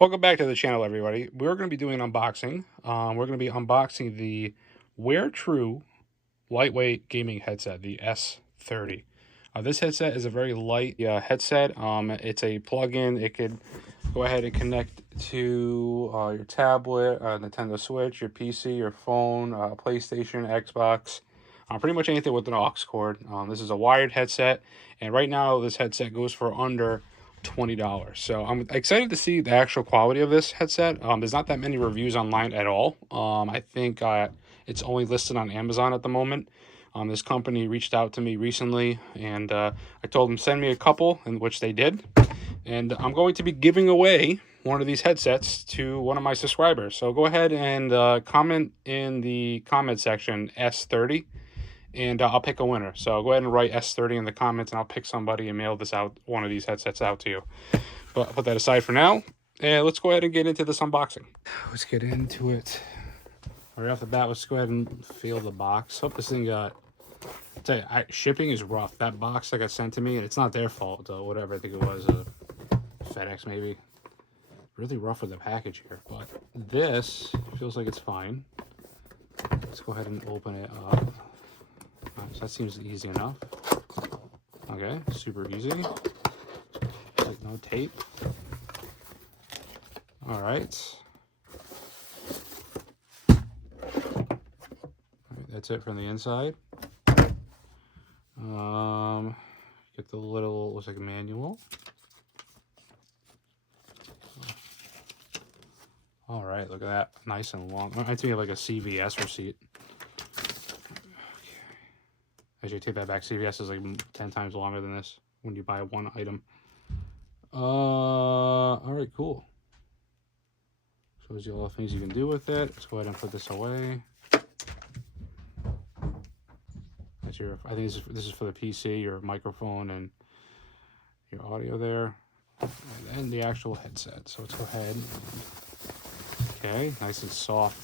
Welcome back to the channel, everybody. We're going to be doing an unboxing. We're going to be unboxing the Wirwtru lightweight gaming headset, the S30. This headset is a very light headset. It's a plug-in. It could go ahead and connect to your tablet, Nintendo Switch, your PC, your phone, PlayStation, Xbox, pretty much anything with an aux cord. This is a wired headset, and right now this headset goes for under $20. So I'm excited to see the actual quality of this headset. There's not that many reviews online at all. I think it's only listed on Amazon at the moment. This company reached out to me recently, and I told them send me a couple, in which they did. And I'm going to be giving away one of these headsets to one of my subscribers. So go ahead and comment in the comment section S30, and I'll pick a winner. So go ahead and write S30 in the comments, and I'll pick somebody and mail this out, one of these headsets out to you. But I'll put that aside for now, and let's go ahead and get into this unboxing. Let's get into it. Right off the bat, let's go ahead and feel the box. Hope this thing got... I'll tell you, shipping is rough. That box that got sent to me, and it's not their fault, though. Whatever, I think it was FedEx, maybe. Really rough with the package here, but this feels like it's fine. Let's go ahead and open it up. So that seems easy enough. Okay, super easy. Like no tape. All right. That's it from the inside. Get the little, looks like a manual. All right, look at that, nice and long. I think like a CVS receipt. As you take that back, CVS is like 10 times longer than this when you buy one item. All right, cool. Shows you all the things you can do with it. Let's go ahead and put this away. That's your, I think this is for the PC, your microphone and your audio there. And then the actual headset. So let's go ahead. Okay, nice and soft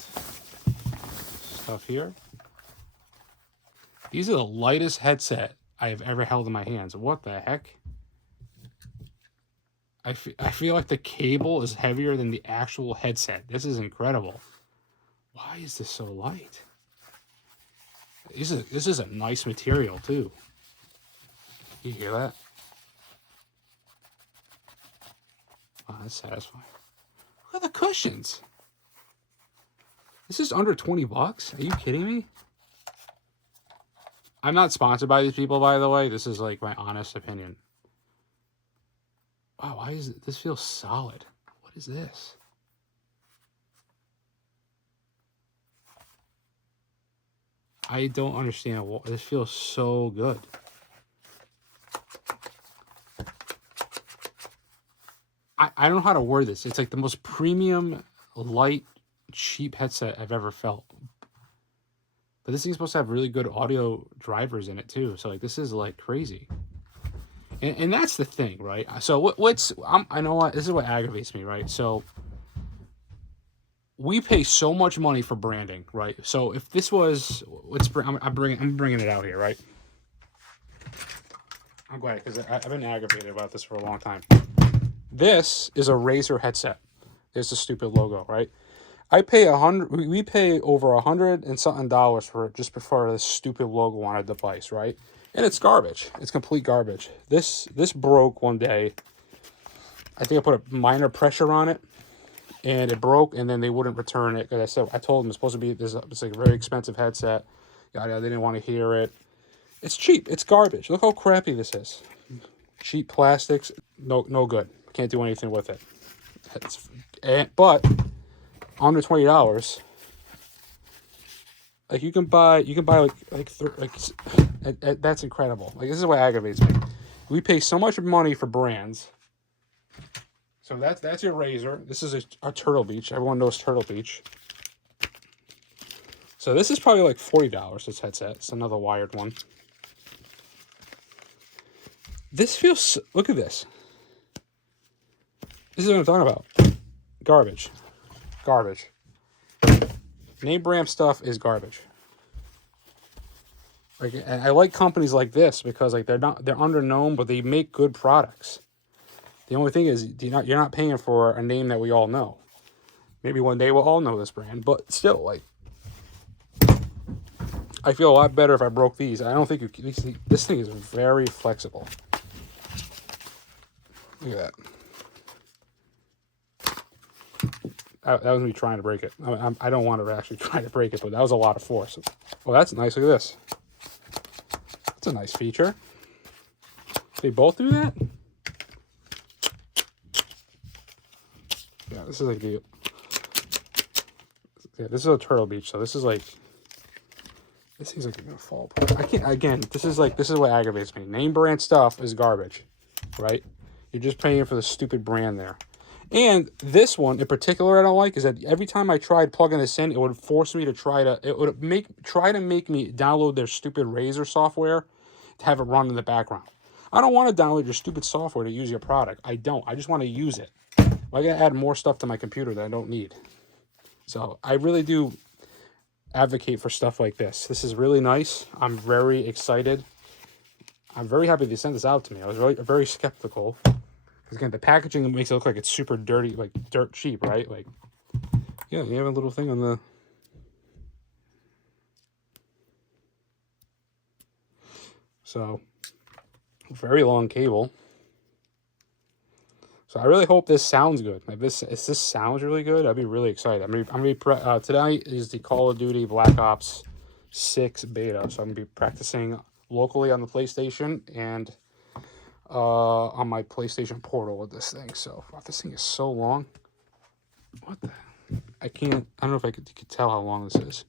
stuff here. These are the lightest headset I have ever held in my hands. What the heck? I feel like the cable is heavier than the actual headset. This is incredible. Why is this so light? This is a nice material too. You hear that? Wow, that's satisfying. Look at the cushions. This is under 20 bucks? Are you kidding me? I'm not sponsored by these people, by the way. This is like my honest opinion. Wow, why is it? This feels solid. What is this? I don't understand. This feels so good. I don't know how to word this. It's like the most premium, light, cheap headset I've ever felt. But this thing's supposed to have really good audio drivers in it too. So like this is like crazy. And that's the thing, right? So I know what, this is what aggravates me, right? So we pay so much money for branding, right? So if this was, I'm bringing it out here, right? I'm glad, because I've been aggravated about this for a long time. This is a Razer headset. There's the stupid logo, right? We pay over $100 and something for just before this stupid logo on a device, right? And it's garbage. It's complete garbage. This broke one day. I think I put a minor pressure on it, and it broke, and then they wouldn't return it. Because I told them it's supposed to be this. It's like a very expensive headset. Yada, they didn't want to hear it. It's cheap. It's garbage. Look how crappy this is. Cheap plastics. No good. Can't do anything with it. But under $20, like you can buy that's incredible. Like this is what aggravates me. We pay so much money for brands. So that's your Razer. This is a Turtle Beach. Everyone knows Turtle Beach. So this is probably like $40. This headset. It's another wired one. This feels. Look at this. This is what I'm talking about. Garbage. Garbage. Name brand stuff is garbage. Like, and I like companies like this because like they're underknown, but they make good products. The only thing is you're not paying for a name that we all know. Maybe one day we'll all know this brand, but still, like, I feel a lot better if I broke these. I don't think this thing is very flexible. Look at that. That was me trying to break it. I don't want to actually try to break it, but that was a lot of force. Well, that's nice. Look at this. That's a nice feature. They both do that? Yeah, this is like the... Yeah, this is a Turtle Beach, so this is like... This thing's like gonna fall apart. I can't... Again, this is what aggravates me. Name brand stuff is garbage, right? You're just paying for the stupid brand there. And this one in particular I don't like is that every time I tried plugging this in, it would force me to try to make me download their stupid Razor software to have it run in the background. I don't want to download your stupid software to use your product. I don't. I just want to use it. I gotta add more stuff to my computer that I don't need. So I really do advocate for stuff like this. This is really nice. I'm very excited. I'm very happy they sent this out to me. I was very skeptical. Because again, the packaging makes it look like it's super dirty, like dirt cheap, right? Like, yeah, you have a little thing on the... So, very long cable. So I really hope this sounds good. If this sounds really good, I'd be really excited. Today is the Call of Duty Black Ops 6 beta, so I'm gonna be practicing locally on the PlayStation and on my PlayStation Portal with this thing. So wow, this thing is so long. What the? I don't know if you could tell how long this is.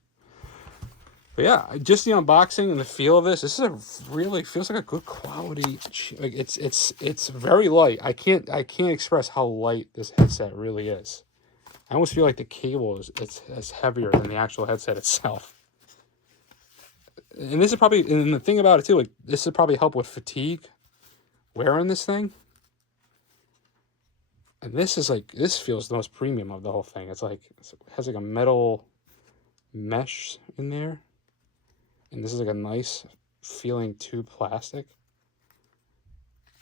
But yeah, just the unboxing and the feel of this. This is really feels like a good quality. Like it's very light. I can't express how light this headset really is. I almost feel like the cable is heavier than the actual headset itself. And this is probably, and the thing about it too, like this would probably help with fatigue wearing this thing. And this feels the most premium of the whole thing. It has like a metal mesh in there. And this is like a nice feeling tube plastic.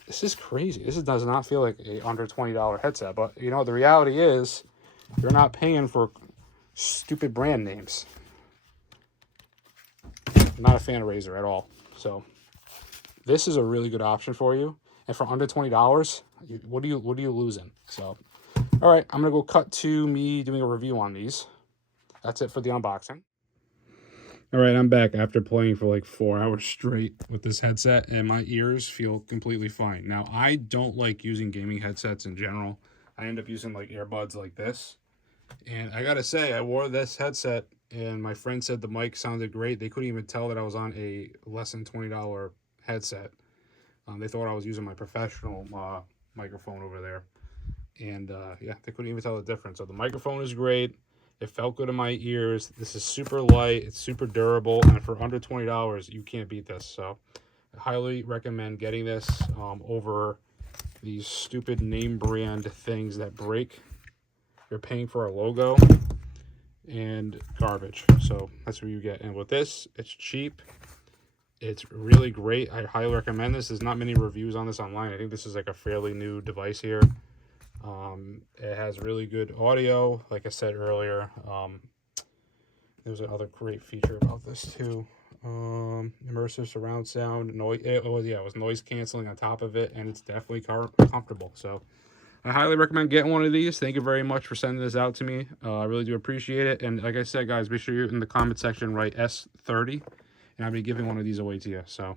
This is crazy. This does not feel like a under $20 headset. But, you know, the reality is you're not paying for stupid brand names. I'm not a fan of Razer at all. So this is a really good option for you. And for under $20, what are you losing? So, all right, I'm going to go cut to me doing a review on these. That's it for the unboxing. All right, I'm back after playing for like 4 hours straight with this headset, and my ears feel completely fine. Now, I don't like using gaming headsets in general. I end up using like earbuds like this. And I gotta say, I wore this headset, and my friend said the mic sounded great. They couldn't even tell that I was on a less than $20 headset. They thought I was using my professional microphone over there. And yeah, they couldn't even tell the difference. So the microphone is great. It felt good in my ears. This is super light. It's super durable. And for under $20, you can't beat this. So I highly recommend getting this over these stupid name brand things that break. You're paying for a logo and garbage. So that's what you get. And with this, it's cheap. It's really great. I highly recommend this. There's not many reviews on this online. I think this is like a fairly new device here. It has really good audio, like I said earlier. There's another great feature about this too. Immersive surround sound, noise. It was noise canceling on top of it, and it's definitely comfortable. So I highly recommend getting one of these. Thank you very much for sending this out to me. I really do appreciate it. And like I said, guys, make sure you're in the comment section write S30, and I'll be giving one of these away to you. So,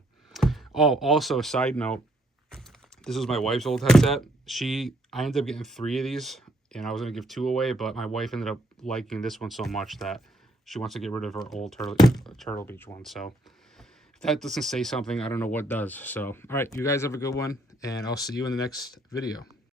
oh, also side note, this was my wife's old headset. I ended up getting 3 of these, and I was going to give 2 away, but my wife ended up liking this one so much that she wants to get rid of her old Turtle Beach one. So if that doesn't say something, I don't know what does. So, all right, you guys have a good one, and I'll see you in the next video.